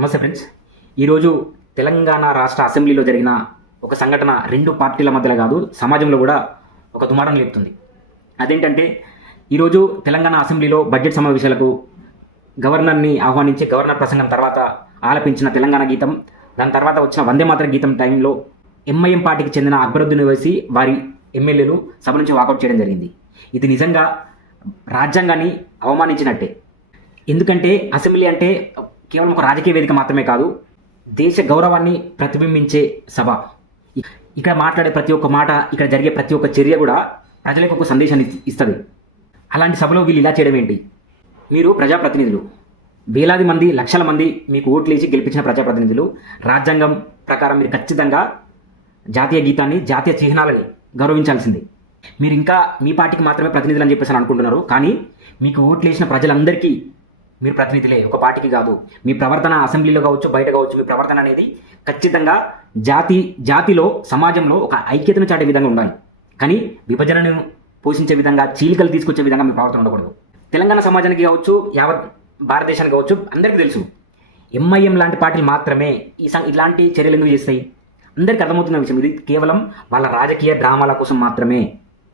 నమస్తే ఫ్రెండ్స్. ఈరోజు తెలంగాణ రాష్ట్ర అసెంబ్లీలో జరిగిన ఒక సంఘటన రెండు పార్టీల మధ్యలో కాదు, సమాజంలో కూడా ఒక దుమారం లేపుతుంది. అదేంటంటే ఈరోజు తెలంగాణ అసెంబ్లీలో బడ్జెట్ సమావేశాలకు గవర్నర్ని ఆహ్వానించి గవర్నర్ ప్రసంగం తర్వాత ఆలపించిన తెలంగాణ గీతం, దాని తర్వాత వచ్చిన వందే మాతరం గీతం టైంలో ఎంఐఎం పార్టీకి చెందిన అక్బరుద్దీన్ ఓవైసీ వారి ఎమ్మెల్యేలు సభ నుంచి వాకౌట్ చేయడం జరిగింది. ఇది నిజంగా రాజ్యాంగాన్ని అవమానించినట్టే. ఎందుకంటే అసెంబ్లీ అంటే కేవలం ఒక రాజకీయ వేదిక మాత్రమే కాదు, దేశ గౌరవాన్ని ప్రతిబింబించే సభ. ఇక్కడ మాట్లాడే ప్రతి ఒక్క మాట, ఇక్కడ జరిగే ప్రతి ఒక్క చర్య కూడా ప్రజలకు ఒక సందేశాన్ని ఇస్తుంది. అలాంటి సభలో వీళ్ళు ఇలా చేయడం ఏంటి? మీరు ప్రజాప్రతినిధులు, వేలాది మంది, లక్షల మంది మీకు ఓట్లేసి గెలిపించిన ప్రజాప్రతినిధులు. రాజ్యాంగం ప్రకారం మీరు ఖచ్చితంగా జాతీయ గీతాన్ని, జాతీయ చిహ్నాలని గౌరవించాల్సిందే. మీరు ఇంకా మీ పార్టీకి మాత్రమే ప్రతినిధులు అని చెప్పేసి అనుకుంటున్నారు, కానీ మీకు ఓట్లేసిన ప్రజలందరికీ మీరు ప్రతినిధులే, ఒక పార్టీకి కాదు. మీ ప్రవర్తన అసెంబ్లీలో కావచ్చు, బయట కావచ్చు, మీ ప్రవర్తన అనేది ఖచ్చితంగా జాతిలో, సమాజంలో ఒక ఐక్యతను చాటే విధంగా ఉండాలి. కానీ విభజనను పోషించే విధంగా, చీలికలు తీసుకొచ్చే విధంగా మీ ప్రవర్తన ఉండకూడదు. తెలంగాణ సమాజానికి కావచ్చు, యావత్ భారతదేశానికి కావచ్చు, అందరికీ తెలుసు ఎంఐఎం లాంటి పార్టీలు మాత్రమే ఇలాంటి చర్యలు ఎందుకు చేస్తాయి. అందరికీ అర్థమవుతున్న విషయం. ఇది కేవలం వాళ్ళ రాజకీయ డ్రామాల కోసం మాత్రమే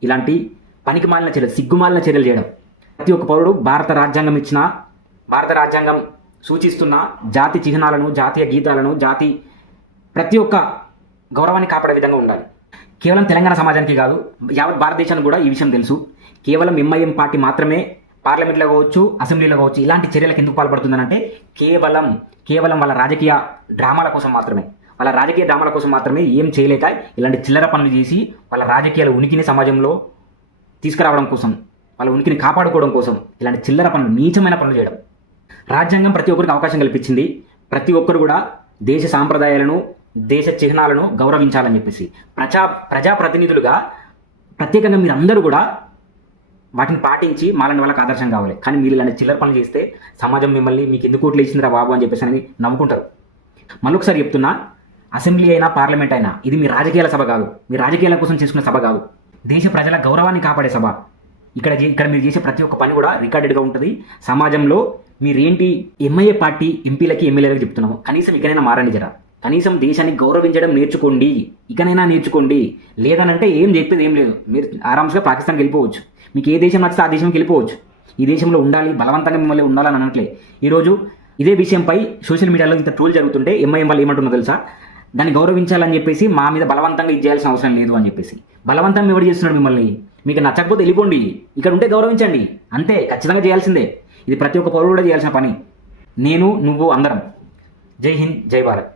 ఇలాంటి పనికి మాలిన చర్యలు, సిగ్గుమాలిన చర్యలు చేయడం. ప్రతి ఒక్క పౌరుడు భారత రాజ్యాంగం సూచిస్తున్న జాతి చిహ్నాలను, జాతీయ గీతాలను, ప్రతి ఒక్క గౌరవాన్ని కాపాడే విధంగా ఉండాలి. కేవలం తెలంగాణ సమాజానికి కాదు, యావత్ భారతదేశానికి కూడా ఈ విషయం తెలుసు. కేవలం ఎంఐఎం పార్టీ మాత్రమే పార్లమెంట్లో కావచ్చు, అసెంబ్లీలో కావచ్చు ఇలాంటి చర్యలకు ఎందుకు పాల్పడుతుందనంటే కేవలం వాళ్ళ రాజకీయ డ్రామాల కోసం మాత్రమే ఏం చేయలేక ఇలాంటి చిల్లర పనులు చేసి వాళ్ళ రాజకీయాల ఉనికిని సమాజంలో తీసుకురావడం కోసం, వాళ్ళ ఉనికిని కాపాడుకోవడం కోసం ఇలాంటి చిల్లర పనులు, నీచమైన పనులు చేయడం. రాజ్యాంగం ప్రతి ఒక్కరికి అవకాశం కల్పించింది. ప్రతి ఒక్కరు కూడా దేశ సాంప్రదాయాలను, దేశ చిహ్నాలను గౌరవించాలని చెప్పేసి ప్రజాప్రతినిధులుగా ప్రత్యేకంగా మీరు అందరూ కూడా వాటిని పాటించి మాలాంటి వాళ్ళకి ఆదర్శం కావాలి. కానీ మీరు ఇలాంటి చిల్లర పనులు చేస్తే సమాజం మిమ్మల్ని మీకు ఎందుకు ఓట్లు వేసిందిరా బాబు అని చెప్పేసి అనేది నవ్వుకుంటారు. మళ్ళొకసారి చెప్తున్నా, అసెంబ్లీ అయినా పార్లమెంట్ అయినా ఇది మీ రాజకీయాల సభ కాదు, మీ రాజకీయాల కోసం చేసుకున్న సభ కాదు, దేశ ప్రజల గౌరవాన్ని కాపాడే సభ. ఇక్కడ మీరు చేసే ప్రతి ఒక్క పని కూడా రికార్డెడ్గా ఉంటుంది. సమాజంలో మీరేంటి ఎంఐఏ పార్టీ ఎంపీలకి, ఎమ్మెల్యేలకు చెప్తున్నాము, కనీసం ఇకనైనా మారండి జరా. కనీసం దేశాన్ని గౌరవించడం నేర్చుకోండి, ఇకనైనా నేర్చుకోండి. లేదనంటే ఏం చెప్పేది ఏం లేదు. మీరు ఆరామ్స్గా పాకిస్తాన్కి వెళ్ళిపోవచ్చు. మీకు ఏ దేశం నచ్చితే ఆ దేశంకి వెళ్ళిపోవచ్చు. ఈ దేశంలో ఉండాలి, బలవంతంగా మిమ్మల్ని ఉండాలని అనట్లే. ఈరోజు ఇదే విషయంపై సోషల్ మీడియాలో ఇంత ట్రోల్ జరుగుతుంటే ఎంఐఎం వాళ్ళు ఏమంటున్నా తెలుసా? దాన్ని గౌరవించాలని చెప్పేసి మా మీద బలవంతంగా ఇది చేయాల్సిన అవసరం లేదు అని చెప్పేసి. బలవంతంగా ఎవరు చేస్తున్నాడు మిమ్మల్ని? మీకు నచ్చకపోతే వెళ్ళిపోండి, ఇక్కడ ఉంటే గౌరవించండి, అంతే. ఖచ్చితంగా చేయాల్సిందే. ఇది ప్రతి ఒక్క పౌరుడు కూడా చేయాల్సిన పని. నేను, నువ్వు, అందరం. జై హింద్, జై భారత్.